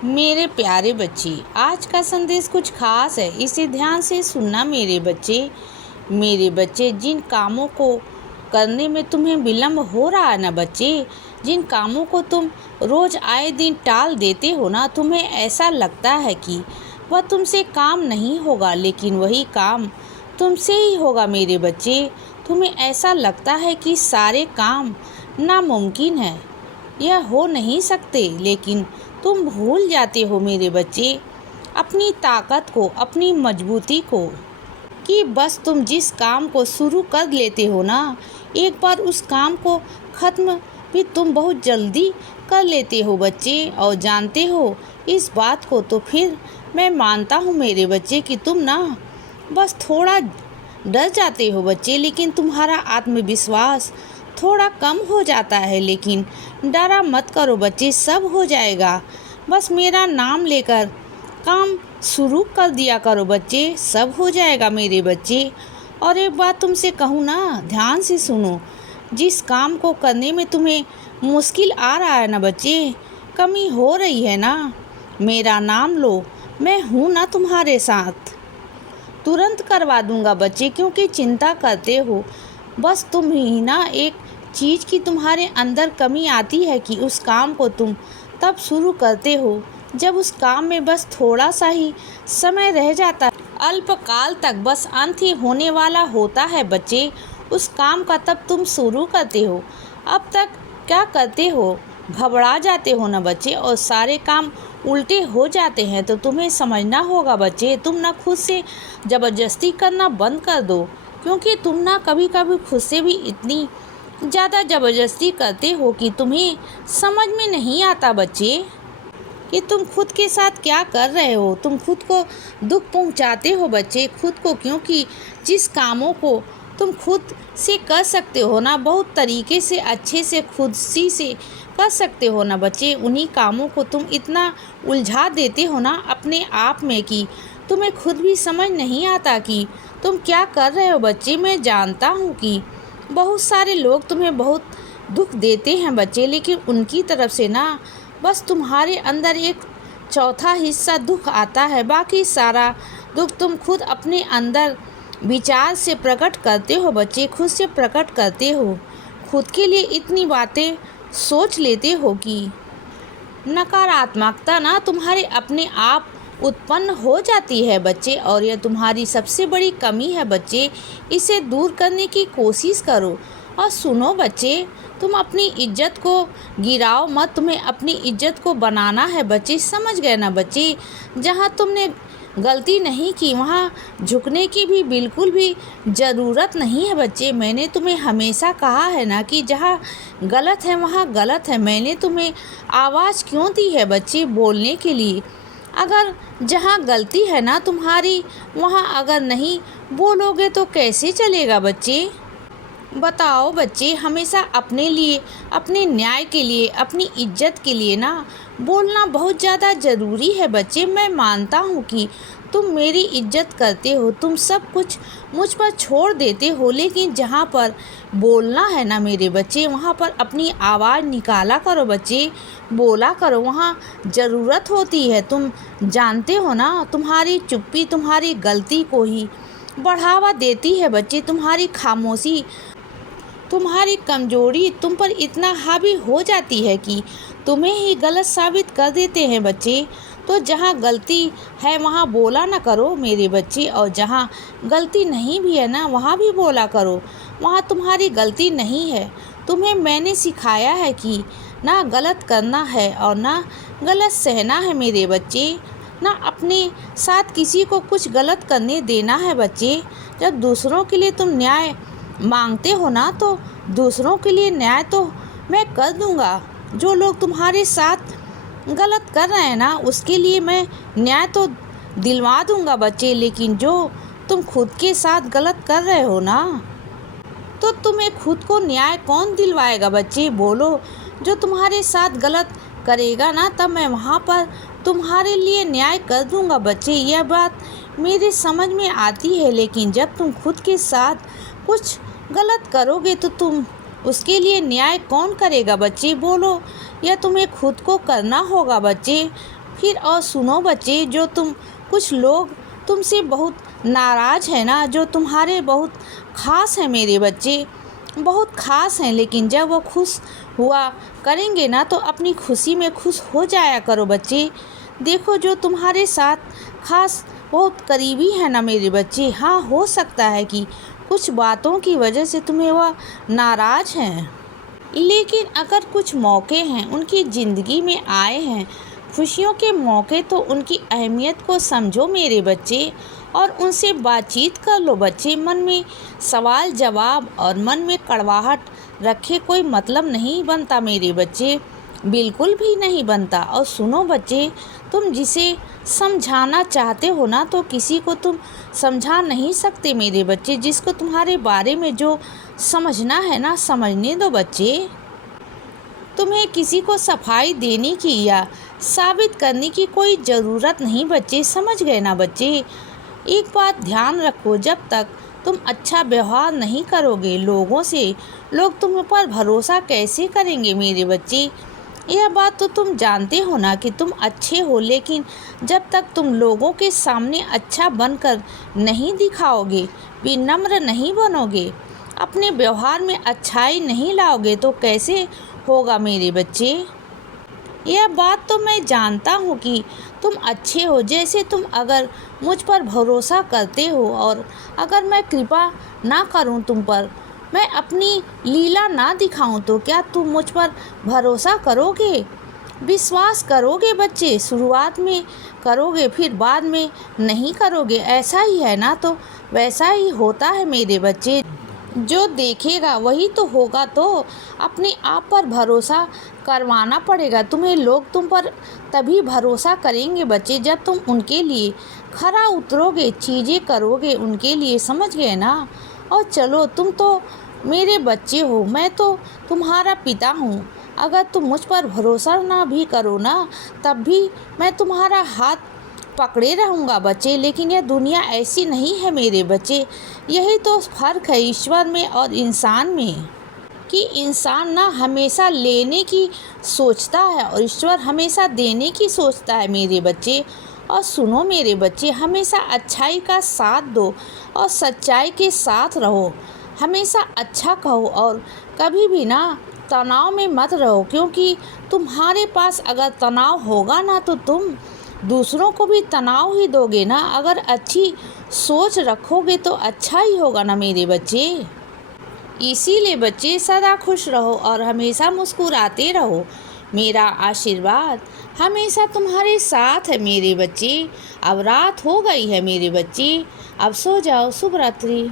मेरे प्यारे बच्चे, आज का संदेश कुछ खास है, इसे ध्यान से सुनना मेरे बच्चे। मेरे बच्चे, जिन कामों को करने में तुम्हें विलम्ब हो रहा है ना बच्चे, जिन कामों को तुम रोज आए दिन टाल देते हो ना, तुम्हें ऐसा लगता है कि वह तुमसे काम नहीं होगा, लेकिन वही काम तुमसे ही होगा मेरे बच्चे। तुम्हें ऐसा लगता है कि सारे काम नामुमकिन है, यह हो नहीं सकते, लेकिन तुम भूल जाते हो मेरे बच्चे अपनी ताकत को, अपनी मजबूती को, कि बस तुम जिस काम को शुरू कर लेते हो ना, एक बार उस काम को ख़त्म भी तुम बहुत जल्दी कर लेते हो बच्चे। और जानते हो इस बात को, तो फिर मैं मानता हूँ मेरे बच्चे कि तुम ना बस थोड़ा डर जाते हो बच्चे, लेकिन तुम्हारा आत्मविश्वास थोड़ा कम हो जाता है। लेकिन डरा मत करो बच्चे, सब हो जाएगा। बस मेरा नाम लेकर काम शुरू कर दिया करो बच्चे, सब हो जाएगा मेरे बच्चे। और एक बात तुमसे कहूँ ना, ध्यान से सुनो। जिस काम को करने में तुम्हें मुश्किल आ रहा है ना बच्चे, कमी हो रही है ना, मेरा नाम लो, मैं हूँ ना तुम्हारे साथ, तुरंत करवा दूंगा बच्चे। क्योंकि चिंता करते हो बस तुम ही ना, एक चीज़ की तुम्हारे अंदर कमी आती है कि उस काम को तुम तब शुरू करते हो जब उस काम में बस थोड़ा सा ही समय रह जाता है, अल्पकाल तक बस अंत ही होने वाला होता है बच्चे उस काम का, तब तुम शुरू करते हो। अब तक क्या करते हो, घबरा जाते हो ना बच्चे, और सारे काम उल्टे हो जाते हैं। तो तुम्हें समझना होगा बच्चे, तुम ना खुद से ज़बरदस्ती करना बंद कर दो, क्योंकि तुम ना कभी कभी खुद से भी इतनी ज़्यादा ज़बरदस्ती करते हो कि तुम्हें समझ में नहीं आता बच्चे कि तुम खुद के साथ क्या कर रहे हो। तुम खुद को दुख पहुंचाते हो बच्चे, खुद को, क्योंकि जिस कामों को तुम खुद से कर सकते हो ना, बहुत तरीके से अच्छे से खुद से कर सकते हो ना बच्चे, उन्हीं कामों को तुम इतना उलझा देते हो ना अपने आप में कि तुम्हें खुद भी समझ नहीं आता कि तुम क्या कर रहे हो बच्चे। मैं जानता हूँ कि बहुत सारे लोग तुम्हें बहुत दुख देते हैं बच्चे, लेकिन उनकी तरफ से ना बस तुम्हारे अंदर एक चौथा हिस्सा दुख आता है, बाकी सारा दुख तुम खुद अपने अंदर विचार से प्रकट करते हो बच्चे, खुद से प्रकट करते हो। खुद के लिए इतनी बातें सोच लेते हो कि नकारात्मकता ना तुम्हारे अपने आप उत्पन्न हो जाती है बच्चे, और यह तुम्हारी सबसे बड़ी कमी है बच्चे। इसे दूर करने की कोशिश करो। और सुनो बच्चे, तुम अपनी इज्जत को गिराओ मत, तुम्हें अपनी इज्जत को बनाना है बच्चे, समझ गए ना बच्चे। जहाँ तुमने गलती नहीं की वहाँ झुकने की भी बिल्कुल भी ज़रूरत नहीं है बच्चे। मैंने तुम्हें हमेशा कहा है ना कि जहाँ गलत है वहाँ गलत है। मैंने तुम्हें आवाज़ क्यों दी है बच्चे बोलने के लिए। अगर जहाँ गलती है ना तुम्हारी, वहाँ अगर नहीं बोलोगे तो कैसे चलेगा बच्चे, बताओ बच्चे। हमेशा अपने लिए, अपने न्याय के लिए, अपनी इज्जत के लिए ना बोलना बहुत ज़्यादा ज़रूरी है बच्चे। मैं मानता हूँ कि तुम मेरी इज्जत करते हो, तुम सब कुछ मुझ पर छोड़ देते हो, लेकिन जहाँ पर बोलना है ना मेरे बच्चे, वहाँ पर अपनी आवाज़ निकाला करो बच्चे, बोला करो, वहाँ ज़रूरत होती है। तुम जानते हो ना, तुम्हारी चुप्पी तुम्हारी गलती को ही बढ़ावा देती है बच्चे। तुम्हारी खामोशी, तुम्हारी कमजोरी तुम पर इतना हावी हो जाती है कि तुम्हें ही गलत साबित कर देते हैं बच्चे। तो जहाँ गलती है वहाँ बोला ना करो मेरे बच्चे, और जहाँ गलती नहीं भी है ना वहाँ भी बोला करो, वहाँ तुम्हारी गलती नहीं है। तुम्हें मैंने सिखाया है कि ना गलत करना है और ना गलत सहना है मेरे बच्चे, ना अपने साथ किसी को कुछ गलत करने देना है बच्चे। जब दूसरों के लिए तुम न्याय मांगते हो ना, तो दूसरों के लिए न्याय तो मैं कर दूंगा। जो लोग तुम्हारे साथ गलत कर रहे हैं ना, उसके लिए मैं न्याय तो दिलवा दूंगा बच्चे, लेकिन जो तुम खुद के साथ गलत कर रहे हो ना, तो तुम्हें खुद को न्याय कौन दिलवाएगा बच्चे, बोलो। जो तुम्हारे साथ गलत करेगा ना, तब मैं वहाँ पर तुम्हारे लिए न्याय कर दूंगा बच्चे। यह बात मेरे समझ में आती है, लेकिन जब तुम खुद के साथ कुछ गलत करोगे तो तुम उसके लिए न्याय कौन करेगा बच्चे, बोलो। यह तुम्हें खुद को करना होगा बच्चे। फिर और सुनो बच्चे, जो कुछ लोग तुमसे बहुत नाराज़ है ना, जो तुम्हारे बहुत ख़ास हैं मेरे बच्चे, बहुत ख़ास हैं, लेकिन जब वो खुश हुआ करेंगे ना तो अपनी खुशी में खुश हो जाया करो बच्चे। देखो, जो तुम्हारे साथ ख़ास बहुत करीबी है ना मेरे बच्चे, हाँ हो सकता है कि कुछ बातों की वजह से तुम्हें वह नाराज़ हैं, लेकिन अगर कुछ मौके हैं उनकी ज़िंदगी में आए हैं, खुशियों के मौके, तो उनकी अहमियत को समझो मेरे बच्चे और उनसे बातचीत कर लो बच्चे। मन में सवाल जवाब और मन में कड़वाहट रखे कोई मतलब नहीं बनता मेरे बच्चे, बिल्कुल भी नहीं बनता। और सुनो बच्चे, तुम जिसे समझाना चाहते हो ना तो किसी को तुम समझा नहीं सकते मेरे बच्चे। जिसको तुम्हारे बारे में जो समझना है ना समझने दो बच्चे। तुम्हें किसी को सफाई देने की या साबित करने की कोई ज़रूरत नहीं बच्चे, समझ गए ना बच्चे। एक बात ध्यान रखो, जब तक तुम अच्छा व्यवहार नहीं करोगे लोगों से, लोग तुम पर भरोसा कैसे करेंगे मेरे बच्चे। यह बात तो तुम जानते हो ना कि तुम अच्छे हो, लेकिन जब तक तुम लोगों के सामने अच्छा बनकर नहीं दिखाओगे, विनम्र नहीं बनोगे, अपने व्यवहार में अच्छाई नहीं लाओगे तो कैसे होगा मेरे बच्चे। यह बात तो मैं जानता हूँ कि तुम अच्छे हो। जैसे तुम अगर मुझ पर भरोसा करते हो और अगर मैं कृपा ना करूँ तुम पर, मैं अपनी लीला ना दिखाऊं, तो क्या तुम मुझ पर भरोसा करोगे, विश्वास करोगे बच्चे। शुरुआत में करोगे, फिर बाद में नहीं करोगे, ऐसा ही है ना। तो वैसा ही होता है मेरे बच्चे, जो देखेगा वही तो होगा। तो अपने आप पर भरोसा करवाना पड़ेगा तुम्हें। लोग तुम पर तभी भरोसा करेंगे बच्चे जब तुम उनके लिए खरा उतरोगे, चीज़ें करोगे उनके लिए, समझ गए ना। और चलो, तुम तो मेरे बच्चे हो, मैं तो तुम्हारा पिता हूँ। अगर तुम मुझ पर भरोसा ना भी करो ना, तब भी मैं तुम्हारा हाथ पकड़े रहूँगा बच्चे। लेकिन यह दुनिया ऐसी नहीं है मेरे बच्चे। यही तो फ़र्क है ईश्वर में और इंसान में, कि इंसान ना हमेशा लेने की सोचता है और ईश्वर हमेशा देने की सोचता है मेरे बच्चे। और सुनो मेरे बच्चे, हमेशा अच्छाई का साथ दो और सच्चाई के साथ रहो। हमेशा अच्छा कहो और कभी भी ना तनाव में मत रहो, क्योंकि तुम्हारे पास अगर तनाव होगा ना तो तुम दूसरों को भी तनाव ही दोगे ना। अगर अच्छी सोच रखोगे तो अच्छा ही होगा ना मेरे बच्चे। इसीलिए बच्चे सदा खुश रहो और हमेशा मुस्कुराते रहो। मेरा आशीर्वाद हमेशा तुम्हारे साथ है मेरे बच्चे। अब रात हो गई है मेरे बच्चे, अब सो जाओ। शुभ रात्रि।